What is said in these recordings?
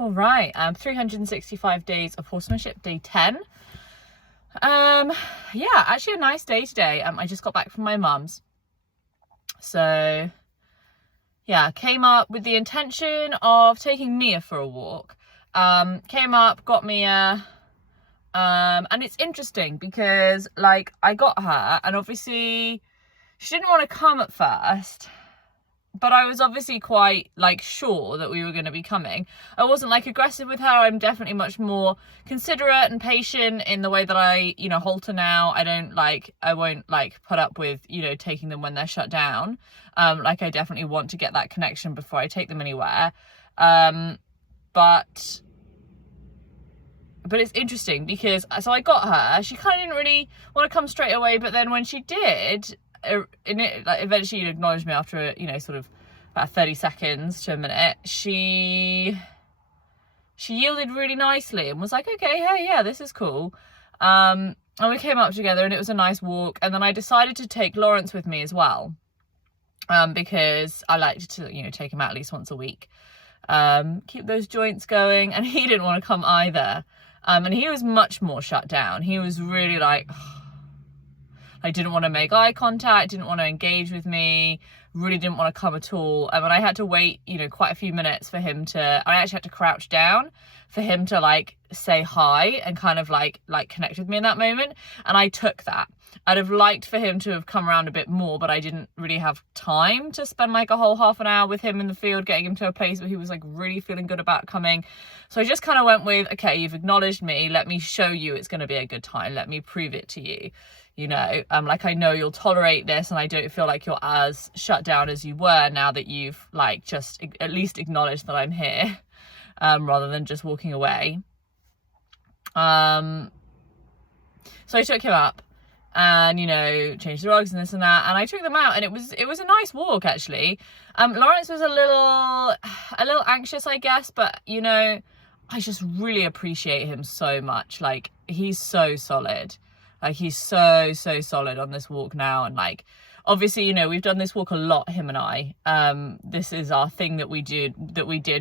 All right, 365 days of horsemanship, day 10. Yeah, actually a nice day today. I just got back from my mum's. So yeah, came up with the intention of taking Mia for a walk. Came up, got Mia, and it's interesting because like I got her and obviously she didn't want to come at first, but I was obviously quite like sure that we were going to be coming. I wasn't like aggressive with her. I'm definitely much more considerate and patient in the way that I, halter now. I won't like put up with, taking them when they're shut down. Like I definitely want to get that connection before I take them anywhere. But it's interesting because, so I got her, she kind of didn't really want to come straight away, but then when she did, eventually acknowledged me after sort of about 30 seconds to a minute, she yielded really nicely and was like, okay, hey, yeah, this is cool. And we came up together and it was a nice walk. And then I decided to take Lawrence with me as well, because I like to take him out at least once a week, keep those joints going. And he didn't want to come either, and he was much more shut down. He was really like I didn't want to make eye contact, didn't want to engage with me, really didn't want to come at all. And I had to wait, quite a few minutes for him to, I actually had to crouch down for him to like say hi and kind of like connect with me in that moment. And I took that. I'd have liked for him to have come around a bit more, but I didn't really have time to spend like a whole half an hour with him in the field, getting him to a place where he was like really feeling good about coming. So I just kind of went with, okay, you've acknowledged me. Let me show you it's going to be a good time. Let me prove it to you. Like I know you'll tolerate this and I don't feel like you're as shut down as you were now that you've like just at least acknowledged that I'm here, rather than just walking away. So I took him up and, changed the rugs and this and that. And I took them out and it was a nice walk actually. Lawrence was a little anxious, I guess, but I just really appreciate him so much. Like he's so solid. Like he's so solid on this walk now. And like, obviously, we've done this walk a lot, him and I. This is our thing that we did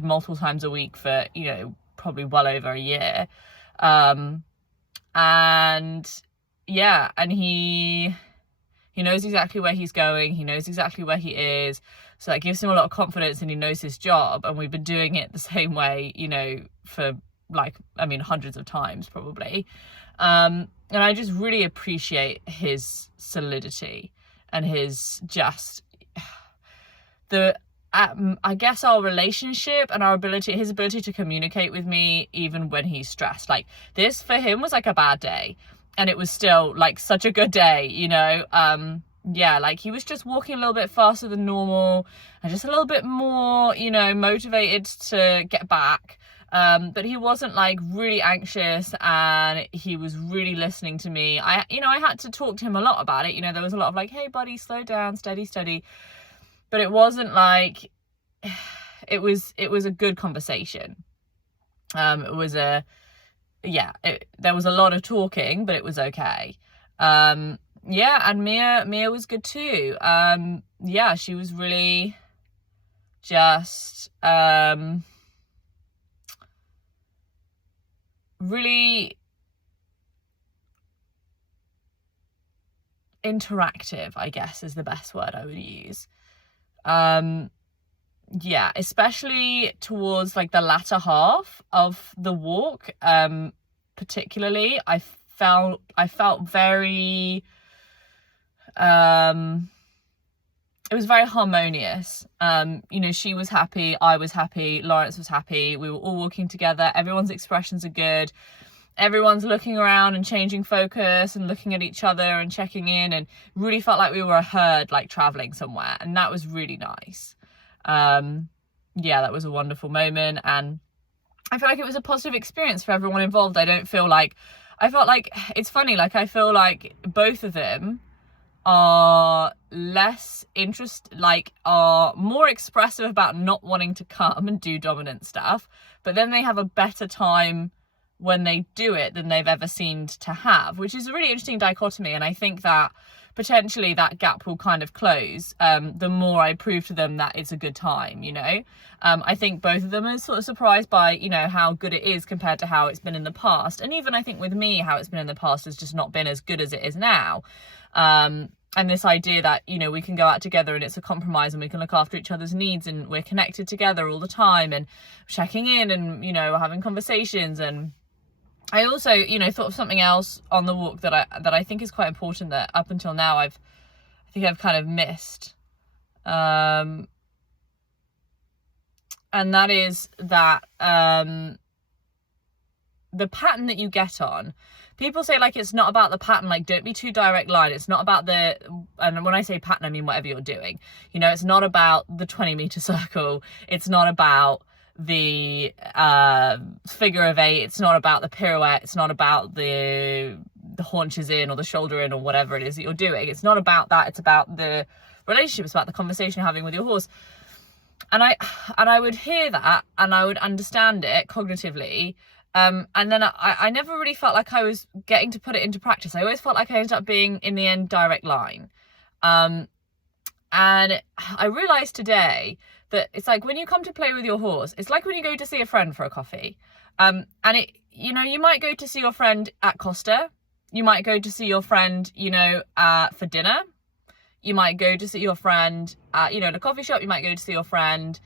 multiple times a week for, probably well over a year. And yeah, and he knows exactly where he's going. He knows exactly where he is. So that gives him a lot of confidence and he knows his job. And we've been doing it the same way, for hundreds of times probably. And I just really appreciate his solidity and his just I guess our relationship and his ability to communicate with me even when he's stressed. Like this for him was like a bad day and it was still like such a good day, yeah, like he was just walking a little bit faster than normal and just a little bit more, motivated to get back. But he wasn't like really anxious and he was really listening to me. I had to talk to him a lot about it. There was a lot of like, hey buddy, slow down, steady. But it wasn't like, it was a good conversation. There was a lot of talking, but it was okay. Yeah, and Mia was good too. Yeah, she was really just, really interactive, I guess is the best word I would use. Yeah, especially towards like the latter half of the walk, particularly I felt very it was very harmonious. She was happy, I was happy, Lawrence was happy, we were all walking together, everyone's expressions are good, everyone's looking around and changing focus and looking at each other and checking in, and really felt like we were a herd like traveling somewhere, and that was really nice. Yeah, that was a wonderful moment, and I feel like it was a positive experience for everyone involved. I felt like it's funny, like I feel like both of them are are more expressive about not wanting to come and do dominant stuff, but then they have a better time when they do it than they've ever seemed to have, which is a really interesting dichotomy. And I think that potentially that gap will kind of close the more I prove to them that it's a good time, you know. I think both of them are sort of surprised by, you know, how good it is compared to how it's been in the past. And even I think with me, how it's been in the past has just not been as good as it is now. And this idea that, you know, we can go out together and it's a compromise and we can look after each other's needs and we're connected together all the time and checking in and, you know, having conversations. And I also, you know, thought of something else on the walk that I think is quite important that up until now I think I've kind of missed. And that is that the pattern that you get on, people say like it's not about the pattern, like don't be too direct line. It's not about and when I say pattern, I mean whatever you're doing. You know, it's not about the 20-meter circle. It's not about the figure of 8. It's not about the pirouette. It's not about the haunches in or the shoulder in or whatever it is that you're doing. It's not about that. It's about the relationship. It's about the conversation you're having with your horse. And I would hear that and I would understand it cognitively. And then I never really felt like I was getting to put it into practice. I always felt like I ended up being, in the end, direct line. And I realised today that it's like when you come to play with your horse, it's like when you go to see a friend for a coffee. And it, you know, you might go to see your friend at Costa. You might go to see your friend, you know, for dinner. You might go to see your friend at, you know, at a coffee shop. You might go to see your friend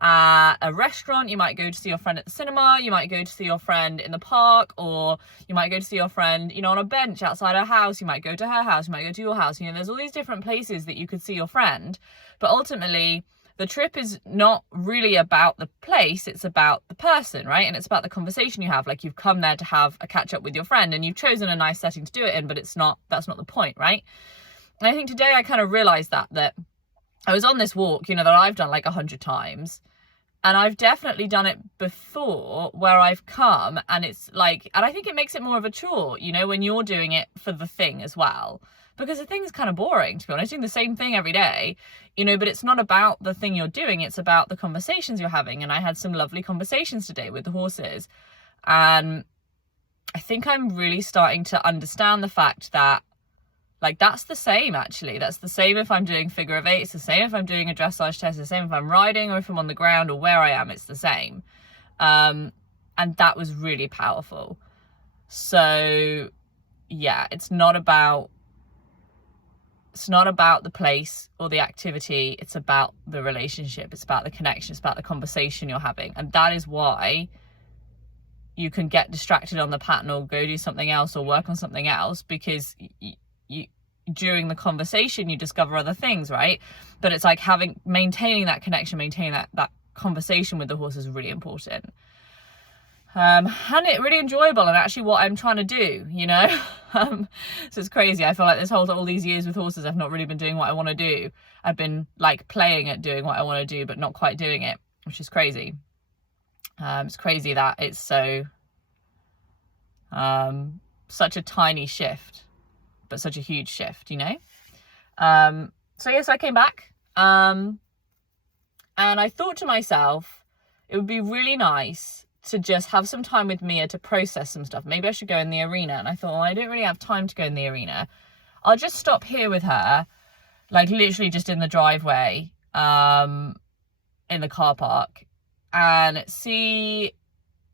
at a restaurant. You might go to see your friend at the cinema. You might go to see your friend in the park, or you might go to see your friend, you know, on a bench outside her house. You might go to her house. You might go to your house. You know, there's all these different places that you could see your friend. But ultimately, the trip is not really about the place. It's about the person, right? And it's about the conversation you have. Like, you've come there to have a catch up with your friend and you've chosen a nice setting to do it in, but that's not the point, right? And I think today I kind of realized that I was on this walk, you know, that I've done like 100 times. And I've definitely done it before where I've come and it's like, and I think it makes it more of a chore, you know, when you're doing it for the thing as well. Because the thing is kind of boring, to be honest, doing the same thing every day, you know, but it's not about the thing you're doing. It's about the conversations you're having. And I had some lovely conversations today with the horses. And I think I'm really starting to understand the fact that, like, that's the same, actually. That's the same if I'm doing figure of 8. It's the same if I'm doing a dressage test. It's the same if I'm riding or if I'm on the ground or where I am. It's the same. And that was really powerful. So, yeah, it's not about the place or the activity. It's about the relationship. It's about the connection. It's about the conversation you're having. And that is why you can get distracted on the pattern or go do something else or work on something else, because you during the conversation you discover other things, right? But it's like maintaining that connection, maintaining that conversation with the horse is really important. And it's really enjoyable, and actually what I'm trying to do, you know. So it's crazy. I feel like all these years with horses, I've not really been doing what I want to do. I've been like playing at doing what I want to do, but not quite doing it, which is crazy. It's crazy that it's so such a tiny shift, but such a huge shift, you know. So I came back, and I thought to myself, it would be really nice to just have some time with Mia to process some stuff. Maybe I should go in the arena. And I thought, well, I don't really have time to go in the arena. I'll just stop here with her, like literally just in the driveway, in the car park, and see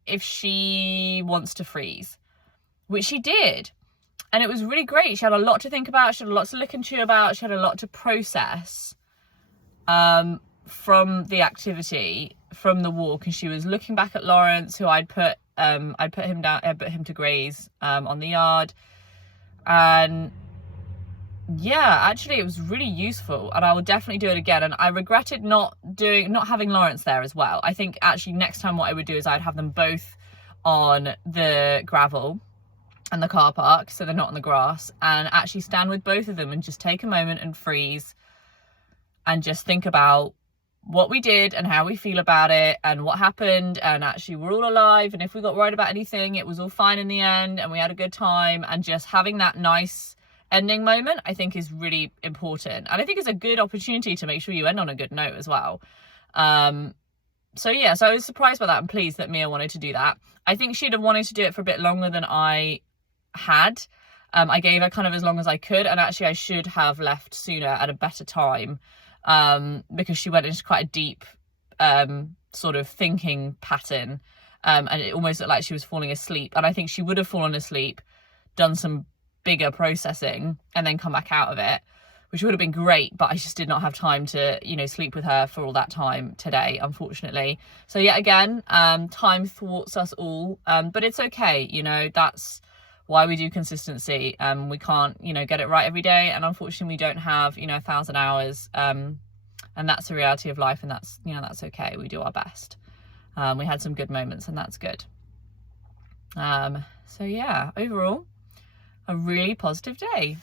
if she wants to freeze, which she did. And it was really great. She had a lot to think about. She had a lot to look and chew about. She had a lot to process from the activity, from the walk. And she was looking back at Lawrence, who I'd put him down, I put him to graze on the yard. And yeah, actually it was really useful, and I will definitely do it again. And I regretted not having Lawrence there as well. I think actually next time what I would do is I'd have them both on the gravel and the car park, so they're not on the grass, and actually stand with both of them and just take a moment and freeze and just think about what we did and how we feel about it and what happened, and actually we're all alive, and if we got worried about anything, it was all fine in the end and we had a good time. And just having that nice ending moment, I think, is really important, and I think it's a good opportunity to make sure you end on a good note as well. So yeah, so I was surprised by that and pleased that Mia wanted to do that. I think she'd have wanted to do it for a bit longer than I had. I gave her kind of as long as I could, and actually I should have left sooner at a better time, because she went into quite a deep sort of thinking pattern, and it almost looked like she was falling asleep, and I think she would have fallen asleep, done some bigger processing, and then come back out of it, which would have been great, but I just did not have time to, you know, sleep with her for all that time today, unfortunately. So yet again, time thwarts us all, but it's okay, you know, that's why we do consistency. We can't, you know, get it right every day, and unfortunately we don't have, you know, 1,000 hours, and that's the reality of life, and that's, you know, that's okay. We do our best. We had some good moments, and that's good. So yeah, overall, a really positive day.